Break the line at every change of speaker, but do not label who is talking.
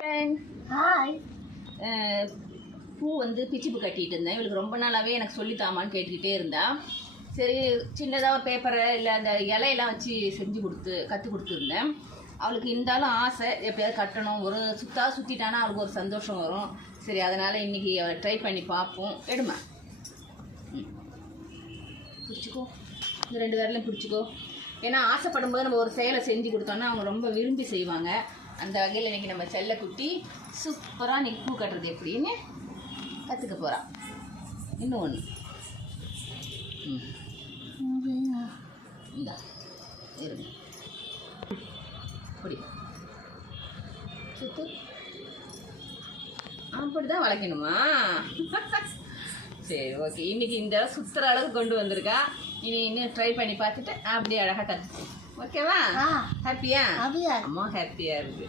Hi
பூ வந்து பிச்சி பூ கட்டிட்டு இருந்தேன். இவளுக்கு ரொம்ப நாளாகவே எனக்கு சொல்லித்தாமான்னு கேட்டுக்கிட்டே இருந்தா. சரி சின்னதாக ஒரு பேப்பரை இல்லை அந்த இலையெல்லாம் வச்சு செஞ்சு கொடுத்து கற்றுக் கொடுத்துருந்தேன். அவளுக்கு இருந்தாலும் ஆசை எப்பயாவது கட்டணும். ஒரு சுத்தா சுற்றிட்டானா அவளுக்கு ஒரு சந்தோஷம் வரும். சரி அதனால் இன்றைக்கி அவளை ட்ரை பண்ணி பார்ப்போம். எடுமா. பிடிச்சிக்கோ. இந்த ரெண்டு விரலையும் பிடிச்சிக்கோ. ஏன்னா ஆசைப்படும் போது நம்ம ஒரு செயலை செஞ்சு கொடுத்தோம்னா அவங்க ரொம்ப விரும்பி செய்வாங்க. அந்த வகையில் இன்னைக்கு நம்ம செல்லக்குட்டி சூப்பராக இன்றைக்கி பூ கட்டுறது எப்படின்னு கற்றுக்க போகிறா இன்னும் ஒன்று ம். இந்தா இருங்க. அப்படி சுத்து. அப்படி தான் வளைக்கணுமா? சரி ஓகே இன்னைக்கு இந்த சுத்துற அளவுக்கு கொண்டு வந்திருக்கா. இனி இன்னும் ட்ரை பண்ணி பார்த்துட்டு அப்படியே அழகாக கற்றுக்கு ஓகேவா ஹாப்பியா அம்மா ஹாப்பியாக இருக்கு.